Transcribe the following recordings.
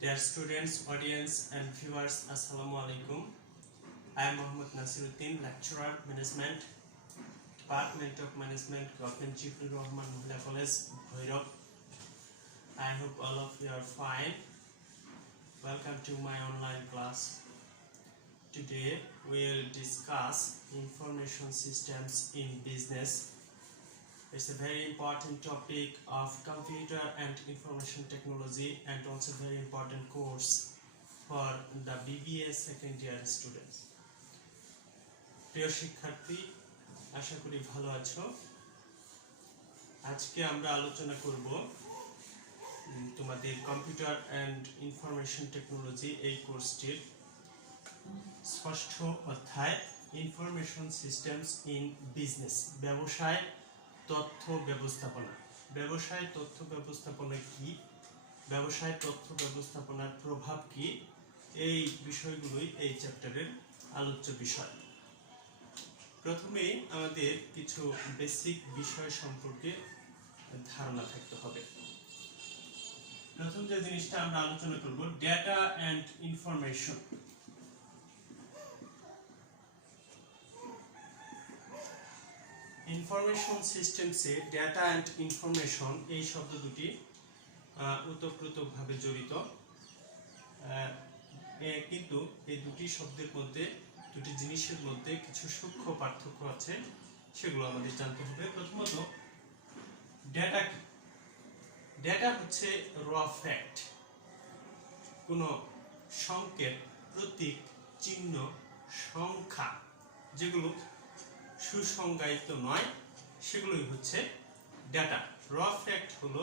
Dear students, audience and viewers, Assalamu alaikum. I am Mohammad Nasiruddin, lecturer, Management, Department of Management, Government Jifur Rahman Mahila College, Bhairab. I hope all of you are fine. Welcome to my online class. Today we will discuss information systems in business. It's a very important topic of computer and information technology and also very important course for the BBA second year students. প্রিয় শিক্ষার্থী, আশা করি ভালো আছো। আজকে আমরা আলোচনা করব তোমাদের কম্পিউটার এন্ড ইনফরমেশন টেকনোলজি এই কোর্সটির ষষ্ঠ অধ্যায় ইনফরমেশন সিস্টেমস ইন বিজনেস, ব্যবসায় তথ্য ব্যবস্থাপনা। ব্যবসায় তথ্য ব্যবস্থাপনা কি, ব্যবসায় তথ্য ব্যবস্থাপনার প্রভাব কি, এই বিষয়গুলোই এই চ্যাপ্টারের আলোচ্য বিষয়। প্রথমেই আমাদের কিছু বেসিক বিষয় সম্পর্কে ধারণা থাকতে হবে। প্রথম যে জিনিসটা আমরা আলোচনা করব, ডেটা অ্যান্ড ইনফরমেশন। ইনফরমেশন সিস্টেমসে ডেটা অ্যান্ড ইনফরমেশন এই শব্দ দুটি ওতপ্রোতভাবে জড়িত, কিন্তু এই দুটি শব্দের মধ্যে, দুটি জিনিসের মধ্যে কিছু সূক্ষ্ম পার্থক্য আছে, সেগুলো আমাদের জানতে হবে। প্রথমত, ডেটা কি? ডেটা হচ্ছে র ফ্যাক্ট, কোনো সংকেত, প্রতীক, চিহ্ন, সংখ্যা যেগুলো সুসংজ্ঞায়িত নয়, সেগুলোই হচ্ছে ডেটা। র ফ্যাক্ট হলো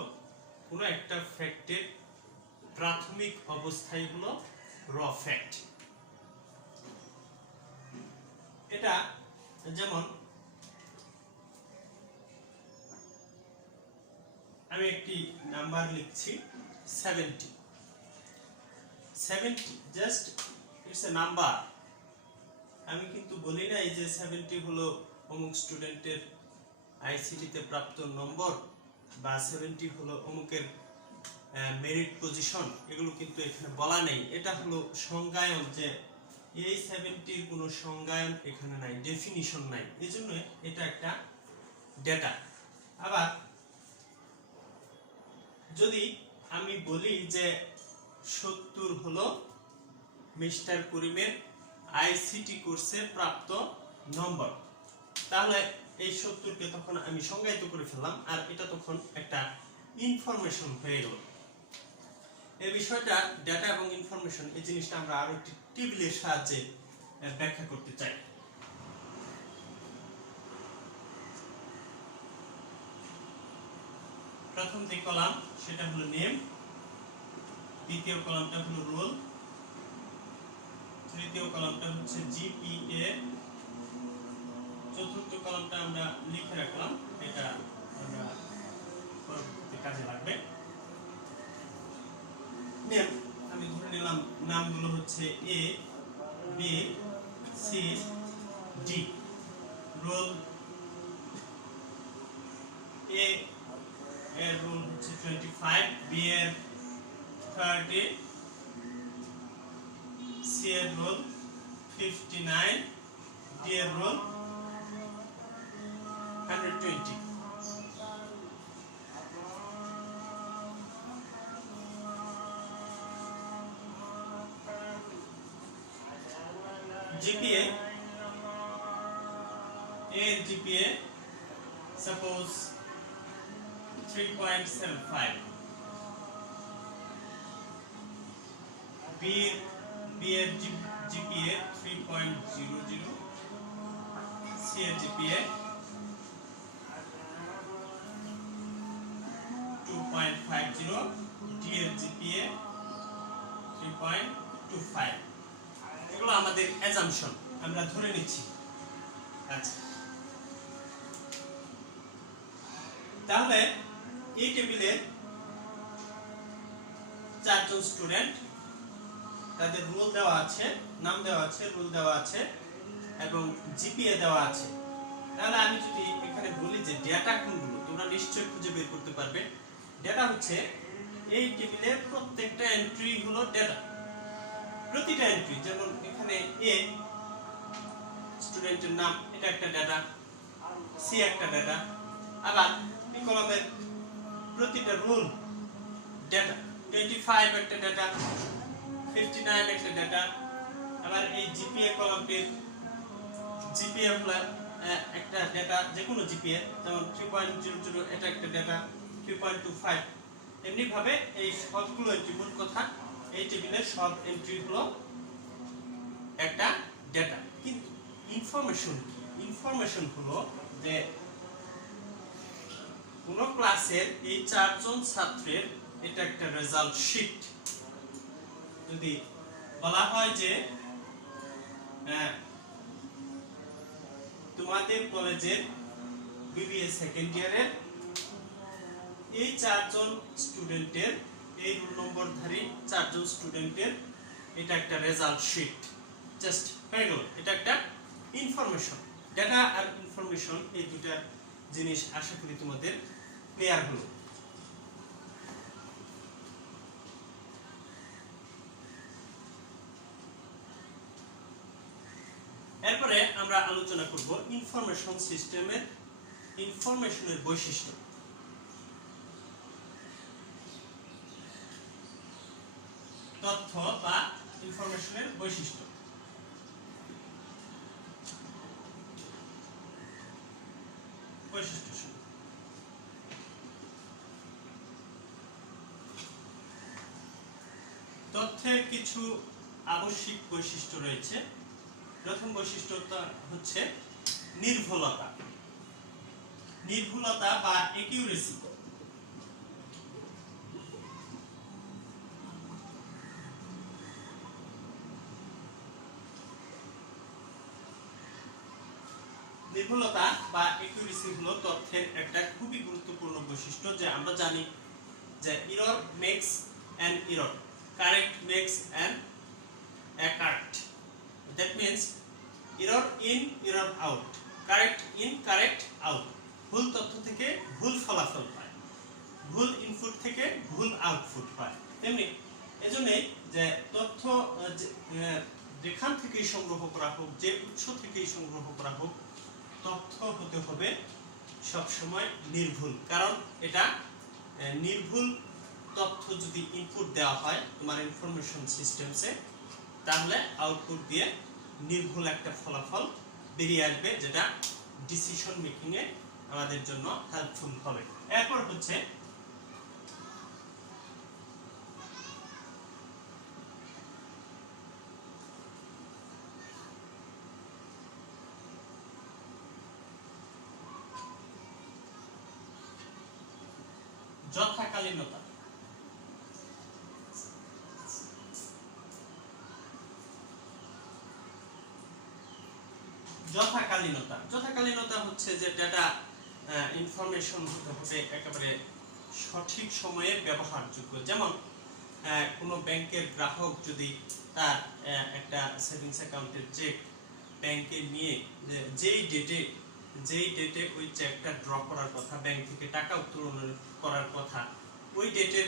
কোনো একটা ফ্যাক্টের প্রাথমিক অবস্থাই হলো র ফ্যাক্ট। এটা যেমন আমি একটি নাম্বার লিখছি 70, জাস্ট ইটস এ নাম্বার। আমি কিন্তু বলি না এই যে 70 হলো অমুক স্টুডেন্টের আইসিটিতে প্রাপ্ত নম্বর বা 70 হলো অমুকের মেরিট পজিশন, এগুলো কিন্তু এখানে বলা নেই। এটা হলো সংজ্ঞায়ন, যে এই 70-র কোনো সংজ্ঞায়ন এখানে নাই, ডেফিনিশন নাই, এজন্য এটা একটা ডেটা। আবার যদি আমি বলি যে 70 হলো মিস্টার করিমের আইসিটি কোর্সে প্রাপ্ত নম্বর, তাহলে এই 70-কে তখন আমি সংজ্ঞায়িত করে ফেললাম, আর এটা তখন একটা ইনফরমেশন হয়ে গেল। এই বিষয়টা ডেটা এবং ইনফরমেশন, এই জিনিসটা আমরা আরো একটি টেবিলের সাহায্যে ব্যাখ্যা করতে চাই। প্রথম যে কলাম সেটা হলো নেম, দ্বিতীয় কলামটা হলো রোল, তৃতীয় কলামটা হচ্ছে জিপিএ, চতুর্থ কলামটা আমরা লিখে রাখলাম, এটা আমরা পরবর্তী কাজে লাগবে। নেম আমি ধরে নিলাম নামগুলো হচ্ছে এ, বি, সি, ডি। রোল, এ এর রোল হচ্ছে 25, বি এর 30, সি এর রোল 59, ডি এর role 120। GPA, A GPA suppose 3.75, B এর GPA 3.00, C এর GPA 2.50, D এর GPA 3.25। এগুলো আমাদের অ্যাজাম্পশন, আমরা ধরে নিচ্ছি। আচ্ছা, তাহলে এই টেবিলে 4 জন স্টুডেন্ট, তাদের রোল দেওয়া আছে, নাম দেওয়া আছে, রোল দেওয়া আছে এবং জিপিএ দেওয়া আছে। তাহলে আমি যদি এখানে বলি যে ডেটা কোনগুলো, তোমরা নিশ্চয়ই খুঁজে বের করতে পারবে। ডেটা হচ্ছে এই টেবিলের প্রত্যেকটা এন্ট্রি হলো ডেটা, প্রতিটা এন্ট্রি। যেমন এখানে এ স্টুডেন্টের নাম, এটা একটা ডেটা, সি একটা ডেটা, আবার বি কলামের প্রতিটা রোল ডেটা, 25 একটা ডেটা, 59 একটা ডেটা। আবার এই জিপিএ কলামটির জিপিএ হলো একটা ডেটা, যে কোনো জিপিএ, যেমন 3.00 এটা একটা ডেটা, 3.25। এমনি ভাবে এই সবগুলো এন্ট্রি, মোট কথা এই টেবিলের সব এন্ট্রি হলো একটা ডেটা। কিন্তু ইনফরমেশন হলো যে কোন ক্লাসের এই 4 জন ছাত্রের এটা একটা রেজাল্ট শীট। যদি বলা হয় যে তোমাদের কলেজের বিবিএ সেকেন্ড ইয়ারের এই 4 জন স্টুডেন্টের, এই রোল নম্বরধারী 4 জন স্টুডেন্টের এটা একটা রেজাল্ট শীট, জাস্ট হয়ে গেল। এটা একটা ইনফরমেশন। ডেটা আর ইনফরমেশন এই দুটা জিনিস আশা করি তোমাদের ক্লিয়ার হলো। এরপরে আমরা আলোচনা করব ইনফরমেশন সিস্টেমের ইনফরমেশনের বৈশিষ্ট্য। তথ্য বা ইনফরমেশনের বৈশিষ্ট্য। তথ্যের কিছু আবশ্যিক বৈশিষ্ট্য রয়েছে। প্রথম বৈশিষ্ট্যটা হচ্ছে নির্ভুলতা। নির্ভুলতা বা অ্যাকিউরেসি। নির্ভুলতা বা অ্যাকিউরেসি হলো তথ্যের একটা খুবই গুরুত্বপূর্ণ বৈশিষ্ট্য। যে আমরা জানি যে error makes an error, correct makes an correct. That means error in error out, correct in correct out. ভুল তথ্য থেকে ভুল ফলাফল পায়, ভুল ইনপুট থেকে ভুল আউটপুট পায়। তেমনি এজন্যই যে তথ্য যেখান থেকেই সংগ্রহ করা হোক, যে উৎস থেকেই সংগ্রহ করা হোক, তথ্য হতে হবে সবসময় নির্ভুল। কারণ এটা নির্ভুল তথ্য যদি ইনপুট দেওয়া হয় তোমার ইনফরমেশন সিস্টেমসে, তাহলে আউটপুট দিয়ে নির্ভুল একটা ফলাফল বেরিয়ে আসবে, যেটা ডিসিশন মেকিং এ আমাদের জন্য হেল্পফুল হবে। এরপর হচ্ছে যথাকালীনতা। যথাকালীনতা হচ্ছে যে ডেটা ইনফরমেশন হতে হবে একেবারে সঠিক সময়ে ব্যবহারযোগ্য। যেমন কোনো ব্যাংকের গ্রাহক যদি তার একটা সেভিংস অ্যাকাউন্টের চেক ব্যাংকে নিয়ে যেই ডেটে ওই চেকটা ড্র করার কথা, ব্যাংক থেকে টাকা উত্তোলন করার কথা, ওই ডেটের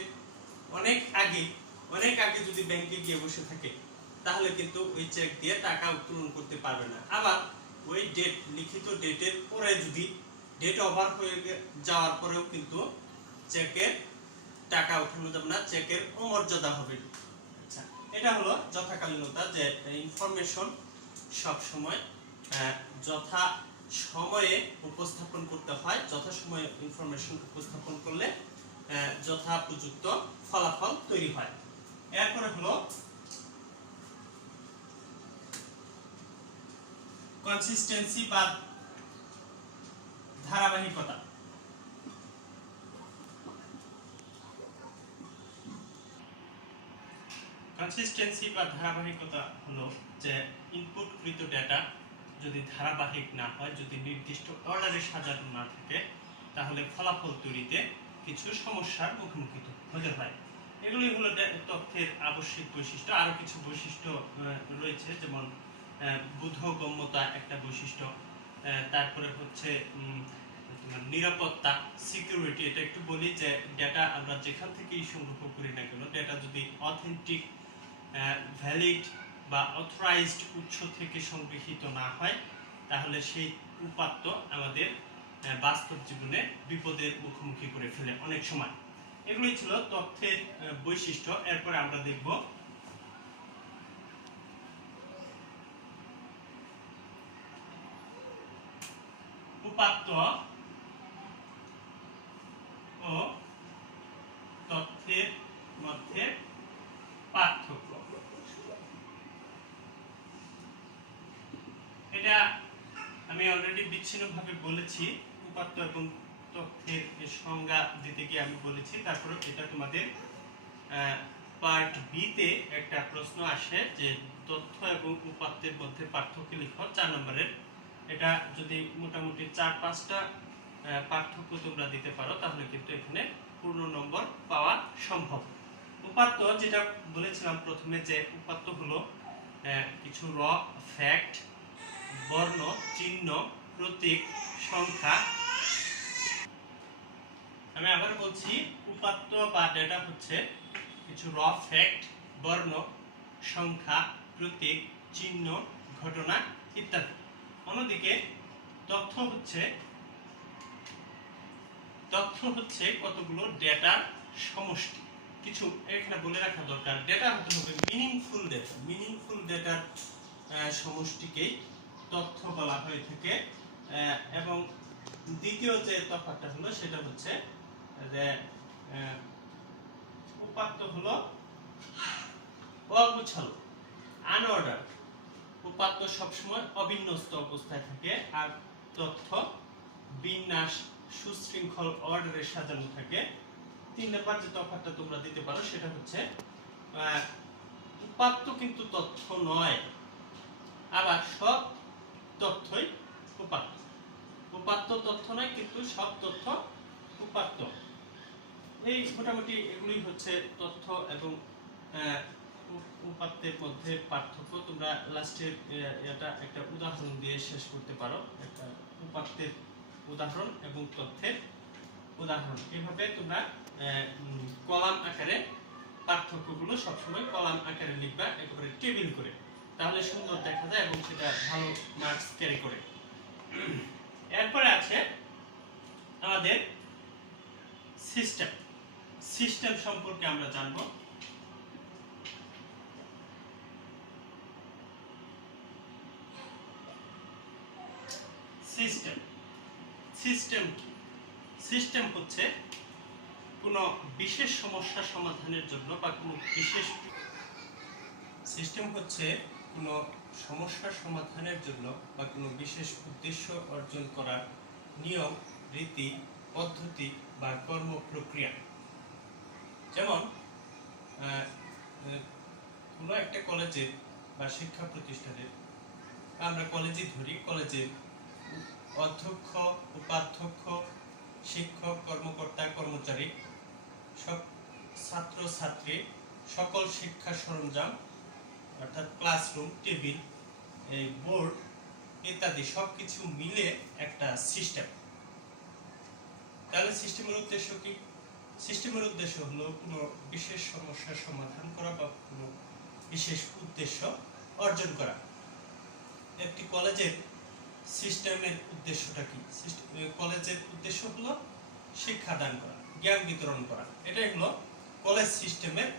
অনেক আগে যদি ব্যাংকে গিয়ে বসে থাকে, তাহলে কিন্তু ওই চেক দিয়ে টাকা উত্তোলন করতে পারবে না। আবার ওই ডেট, লিখিত ডেটের পরে যদি ডেট ওভার হয়ে যাওয়ার পরেও কিন্তু চেকের টাকা উঠানো যাবে না, চেকের অমর্যাদা হবে। আচ্ছা, এটা হলো যথাকালীনতা, যে ইনফরমেশন সব সময় যথা সময়ে উপস্থাপন করতে হয়। যথা সময়ে ইনফরমেশন উপস্থাপন করলে যথাপযুক্ত ফলাফল তৈরি হয়। এরপরে হলো কনসিস্টেন্সি বা ধারাবাহিকতা। কনসিস্টেন্সি বা ধারাবাহিকতা হলো যে ইনপুটকৃত ডেটা যদি ধারাবাহিক না হয়, যদি নির্দিষ্ট অর্ডারে সাজানো না থাকে, তাহলে ফলাফল তৈরিতে কিছু সমস্যার মুখোমুখি হতে হয়। এগুলি হলো তথ্যের আবশ্যিক বৈশিষ্ট্য। আরো কিছু বৈশিষ্ট্য রয়েছে, যেমন বোধগম্যতা একটা বৈশিষ্ট্য, তারপরে হচ্ছে নিরাপত্তা, সিকিউরিটি। এটা একটু বলি যে ডেটা আমরা যেখান থেকেই সংগ্রহ করি না কেন, ডেটা যদি অথেন্টিক, ভ্যালিড বা অথরাইজড উৎস থেকে সংগৃহীত না হয়, তাহলে সেই উপাত্ত আমাদের বাস্তব জীবনে বিপদের মুখোমুখি করে ফেলে অনেক সময়। এগুলোই ছিল তথ্যের বৈশিষ্ট্য। এরপরে আমরা দেখব উপাত্ত ও তথ্যের মধ্যে পার্থক্য। এটা আমি অলরেডি বিচ্ছিন্নভাবে বলেছি। উপাত্ত এবং তথ্যের সংজ্ঞা দিতে গিয়ে আমি বলেছি। তারপরে এটা তোমাদের পার্ট বি তে একটা প্রশ্ন আসে যে তথ্য এবং উপাত্তের মধ্যে পার্থক্য লিখো, 4 নম্বরের। এটা যদি মোটামুটি 4-5টা পার্থক্য তোমরা দিতে পারো, তাহলে কিন্তু এখানে পূর্ণ নম্বর পাওয়া সম্ভব। উপাত্ত যেটা বলেছিলাম প্রথমে, যে উপাত্ত হলো কিছু র ফ্যাক্ট, বর্ণ, চিহ্ন, প্রতীক, সংখ্যা। আমি আবার বলছি, উপাত্ত বা ডেটা হচ্ছে কিছু র ফ্যাক্ট, বর্ণ, সংখ্যা, প্রতীক, চিহ্ন, ঘটনা ইত্যাদি। অন্যদিকে তথ্য হচ্ছে কতগুলো ডেটার সমষ্টি। কিছু এখানে বলে রাখা দরকার, ডেটা হতে হবে মিনিংফুল ডেটা। মিনিংফুল ডেটার সমষ্টিকেই তথ্য বলা হয়ে থাকে। এবং দ্বিতীয় যে তফাৎটা হলো সেটা হচ্ছে যে উপাত্ত হলো অগোছালো, আনঅর্ডার। উপাত্ত সবসময় অবিন্যস্ত অবস্থায় থাকে, আর তথ্য বিন্যাস, সুশৃঙ্খল অর্ডারে সাজানো থাকে। 3 নাম্বার যে তফাৎটা তোমরা দিতে পারো সেটা হচ্ছে উপাত্ত কিন্তু তথ্য নয়, আবার সব তথ্যই উপাত্ত। উপাত্ত তথ্য নয়, কিন্তু সব তথ্য উপাত্ত। এই মোটামুটি এগুলোই হচ্ছে তথ্য এবং উপাত্তের মধ্যে পার্থক্য। তোমরা লাস্টের এটা একটা উদাহরণ দিয়ে শেষ করতে পারো, একটা উপাত্তের উদাহরণ এবং তথ্যের উদাহরণ। এভাবে তোমরা কলাম আকারে পার্থক্যগুলো সবসময় কলাম আকারে লিখবা, একেবারে টেবিল করে, তাহলে সুন্দর দেখা যায় এবং সেটা ভালো মার্কস ক্যারি করে। এরপরে আছে আমাদের সিস্টেম। সিস্টেম সম্পর্কে আমরা জানবো। সিস্টেম সিস্টেম হচ্ছে কোনো বিশেষ সমস্যা সমাধানের জন্য বা কোনো বিশেষ সমস্যা সমাধানের জন্য বা কোনো বিশেষ উদ্দেশ্য অর্জন করার নিয়ম, রীতি, পদ্ধতি বা কর্ম প্রক্রিয়া। যেমন কোনো একটা কলেজে বা শিক্ষা প্রতিষ্ঠানে, আমরা কলেজে ধরি, কলেজে অধ্যক্ষ, উপাধ্যক্ষ, শিক্ষক, কর্মকর্তা, কর্মচারী, সব ছাত্র ছাত্রী, সকল শিক্ষা সরঞ্জাম অর্থাৎ ক্লাসরুম, টেবিল, বোর্ড ইত্যাদি সবকিছু মিলে একটা সিস্টেম। তাহলে সিস্টেমের উদ্দেশ্য কি? সিস্টেমের উদ্দেশ্য হলো কোনো বিশেষ সমস্যার সমাধান করা বা কোনো বিশেষ উদ্দেশ্য অর্জন করা। একটি কলেজের সিস্টেমের উদ্দেশ্যটা কি? কলেজের উদ্দেশ্য হলো শিক্ষাদান করা, জ্ঞান বিতরণ করা। এটাই হলো কলেজ সিস্টেমের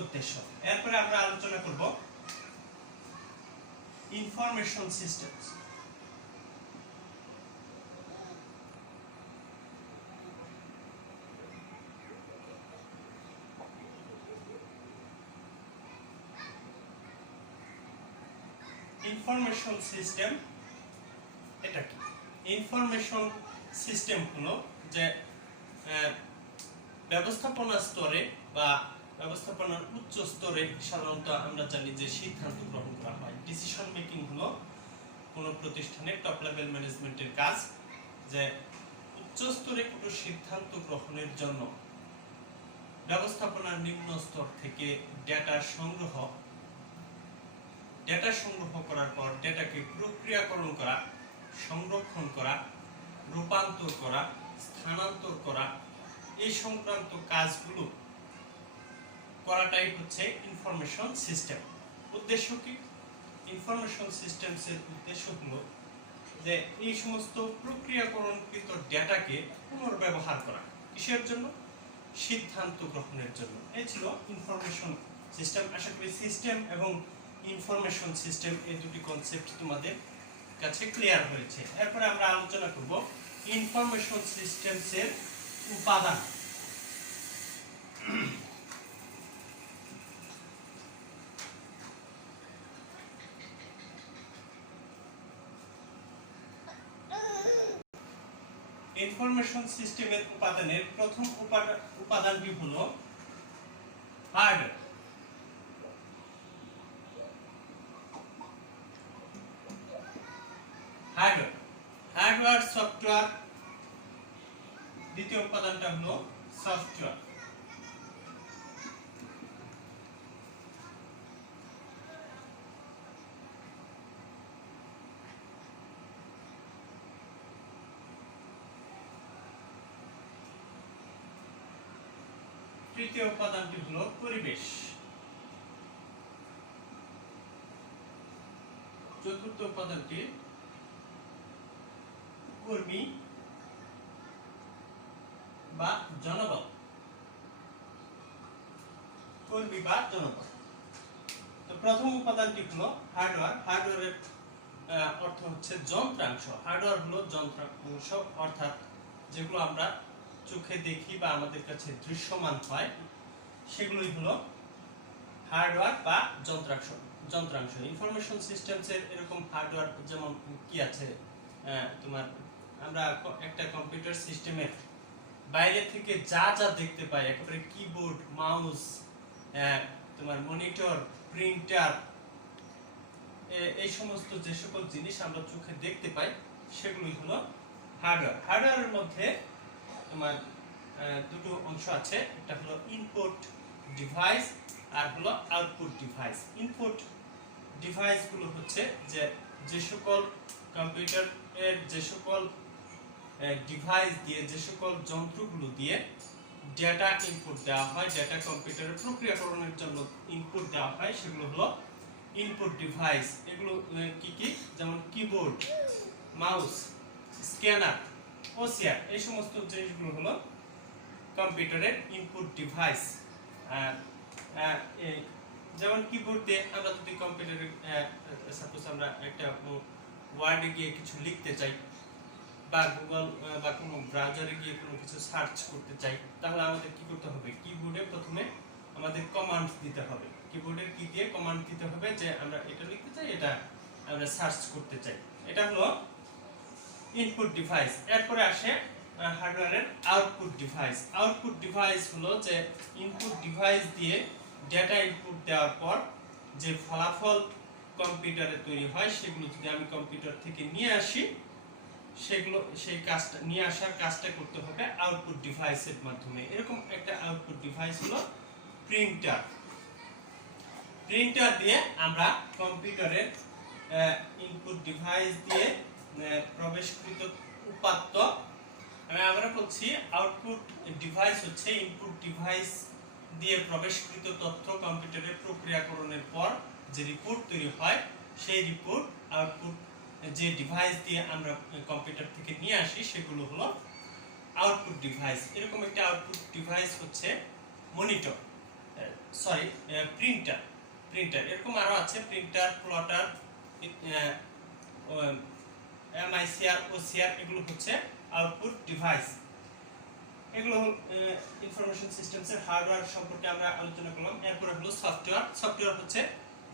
উদ্দেশ্য। এরপরে আমরা আলোচনা করব ইনফরমেশন সিস্টেমস। ইনফরমেশন সিস্টেম এটা কি? ইনফরমেশন সিস্টেম হলো যে ব্যবস্থাপনা স্তরে বা ব্যবস্থাপনার উচ্চ স্তরে সাধারণত আমরা জানি যে সিদ্ধান্ত গ্রহণ করা হয়। ডিসিশন মেকিং হলো কোনো প্রতিষ্ঠানের টপ লেভেল ম্যানেজমেন্টের কাজ, যে উচ্চ স্তরে কোনো সিদ্ধান্ত গ্রহণের জন্য ব্যবস্থাপনার নিম্ন স্তর থেকে ডেটা সংগ্রহ করার পর ডেটাকে প্রক্রিয়াকরণ করা, সংরক্ষণ করা রূপান্তর করা, স্থানান্তর করা, এই সংক্রান্ত কাজগুলো করাটাই হচ্ছে ইনফরমেশন সিস্টেম। উদ্দেশ্য কি? ইনফরমেশন সিস্টেমসের উদ্দেশ্য হলো যে এই সমস্ত প্রক্রিয়াকরণকৃত ডেটাকে পুনর্ব্যবহার করা। কিসের জন্য? সিদ্ধান্ত গ্রহণের জন্য। এই ছিল ইনফরমেশন সিস্টেম। আশা করি সিস্টেম এবং ইনফরমেশন সিস্টেম এই দুটি কনসেপ্ট তোমাদের কাছে ক্লিয়ার হয়েছে। এরপরে আমরা আলোচনা করব ইনফরমেশন সিস্টেমসের উপাদান। ইনফরমেশন সিস্টেমের উপাদানের প্রথম উপাদানটি হলো হার্ডওয়্যার। Hardware, software. দ্বিতীয় উপাদানটা হলো সফটওয়্যার। তৃতীয় উপাদানটি হলো পরিবেশ। চতুর্থ উপাদানটি কর্মী বা জনবল। কর্মী বা জনবল। তো প্রথম উপাদানটি হলো হার্ডওয়্যার। হার্ডওয়্যারের অর্থ হচ্ছে যন্ত্রাংশ। হার্ডওয়্যার হলো যন্ত্রাংশ, অর্থাৎ যেগুলো আমরা চোখে দেখি বা আমাদের কাছে দৃশ্যমান হয় সেগুলোই হলো হার্ডওয়্যার বা যন্ত্রাংশ। ইনফরমেশন সিস্টেমসের এরকম হার্ডওয়্যার যেমন কি আছে, তোমার আমরা একটা কম্পিউটার সিস্টেমের বাইরে থেকে যা যা দেখতে পাই, একেবারে কিবোর্ড, মাউস, তোমার মনিটর, প্রিন্টার, এই সমস্ত যে সকল জিনিস আমরা চোখে দেখতে পাই সেগুলোই হলো হার্ডওয়্যার। হার্ডওয়্যারের মধ্যে তোমার দুটো অংশ আছে। একটা হলো ইনপুট ডিভাইস আর হলো আউটপুট ডিভাইস। ইনপুট ডিভাইস গুলো হচ্ছে যে সকল কম্পিউটার এর যে সকল ডিভাইস দিয়ে, যে সকল যন্ত্রগুলো দিয়ে ডেটা ইনপুট দেওয়া হয়, ডেটা কম্পিউটারের প্রক্রিয়াকরণের জন্য ইনপুট দেওয়া হয়, সেগুলো হলো ইনপুট ডিভাইস। এগুলো কি কি? যেমন কিবোর্ড, মাউস, স্ক্যানার, ওসিআর, এই সমস্ত জিনিসগুলো হলো কম্পিউটারের ইনপুট ডিভাইস। যেমন কিবোর্ড দিয়ে আমরা যদি কম্পিউটারে সাপোজ আমরা একটা ওয়ার্ডে গিয়ে কিছু লিখতে চাই বা গুগল বা কোনো ব্রাউজারে গিয়ে কোনো কিছু সার্চ করতে চাই, তাহলে আমাদের কি করতে হবে? কিবোর্ডে প্রথমে আমাদের কমান্ড দিতে হবে। কিবোর্ডের কি দিয়ে কমান্ড দিতে হবে যে আমরা এটা লিখতে চাই, এটা আমরা সার্চ করতে চাই। এটা হলো ইনপুট ডিভাইস। এরপরে আসে হার্ডওয়্যারের আউটপুট ডিভাইস। আউটপুট ডিভাইস হলো যে ইনপুট ডিভাইস দিয়ে ডেটা ইনপুট দেওয়ার পর যে ফলাফল কম্পিউটারে তৈরি হয়, সেগুলো যদি আমি কম্পিউটার থেকে নিয়ে আসি, সেগুলো সেই কাজটা নিয়ে আসার কাজটা করতে হবে আউটপুট ডিভাইসের মাধ্যমে। এরকম একটা আউটপুট ডিভাইস হলো প্রিন্টার। প্রিন্টার দিয়ে আমরা কম্পিউটারের ইনপুট ডিভাইস দিয়ে প্রবেশকৃত উপাত্ত, আমি আবার বলছি, আউটপুট ডিভাইস হচ্ছে ইনপুট ডিভাইস দিয়ে প্রবেশকৃত তথ্য কম্পিউটারে প্রক্রিয়াকরণের পর যে রিপোর্ট তৈরি হয়, সেই রিপোর্ট আউটপুট যে ডিভাইস দিয়ে আমরা কম্পিউটার থেকে নিয়ে আসি সেগুলো হলো আউটপুট ডিভাইস। এরকম একটা আউটপুট ডিভাইস হচ্ছে মনিটর, প্রিন্টার। এরকম আরো আছে প্রিন্টার, প্লটার, এমআইসিআর, ওসিআর, এগুলো হচ্ছে আউটপুট ডিভাইস। এগুলো ইনফরমেশন সিস্টেমসের হার্ডওয়্যার সম্পর্কে আমরা আলোচনা করলাম। এরপরে হলো সফটওয়্যার। সফটওয়্যার হচ্ছে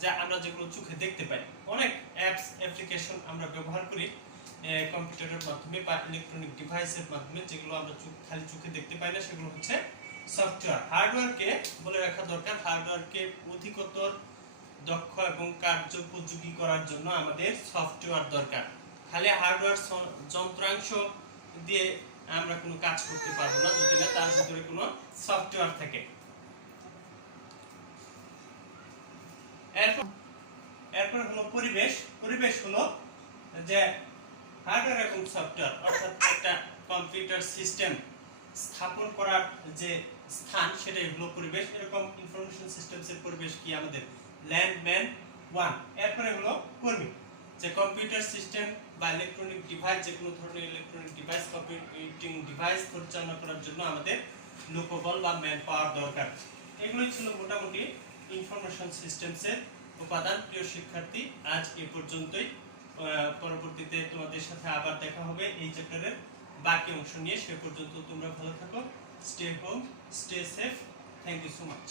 যা আমরা যেগুলো চোখে দেখতে পাই। অনেক অ্যাপস, অ্যাপ্লিকেশন আমরা ব্যবহার করি কম্পিউটারের মাধ্যমে বা ইলেকট্রনিক ডিভাইসের মাধ্যমে, যেগুলো আমরা খালি চোখে দেখতে পাই না, সেগুলো হচ্ছে সফটওয়্যার। হার্ডওয়্যারকে বলে রাখা দরকার, হার্ডওয়্যারকে অধিকতর দক্ষ এবং কার্যোপযোগী করার জন্য আমাদের সফটওয়্যার দরকার। খালি হার্ডওয়্যার যন্ত্রাংশ দিয়ে আমরা কোনো কাজ করতে পারবো না যদি না তার ভিতরে কোনো সফটওয়্যার থাকে। এরপর হলো পরিবেশ। পরিবেশ হলো যে হার্ডওয়্যার এবং সফটওয়্যার অর্থাৎ একটা কম্পিউটার সিস্টেম স্থাপন করার যে স্থান সেটাই হলো পরিবেশ। এরকম ইনফরমেশন সিস্টেমসের পরিবেশ কি আমাদের ল্যান্ডম্যান 1। এরপরে হলো কর্মী, যে কম্পিউটার সিস্টেম বা ইলেকট্রনিক ডিভাইস, যে কোনো ধরনের ইলেকট্রনিক ডিভাইস কম্পিউটিং ডিভাইস পরিচালনা করার জন্য আমাদের লোকবল বা ম্যান পাওয়ার দরকার। এগুলোই ছিল মোটামুটি ইনফরমেশন সিস্টেমসের উপাদান। প্রিয় শিক্ষার্থী, আজ এ পর্যন্তই। পরবর্তীতে তোমাদের সাথে আবার দেখা হবে এই চ্যাপ্টারের বাকি অংশ নিয়ে। সে পর্যন্ত তোমরা ভালো থাকো। Stay home, stay safe. Thank you so much.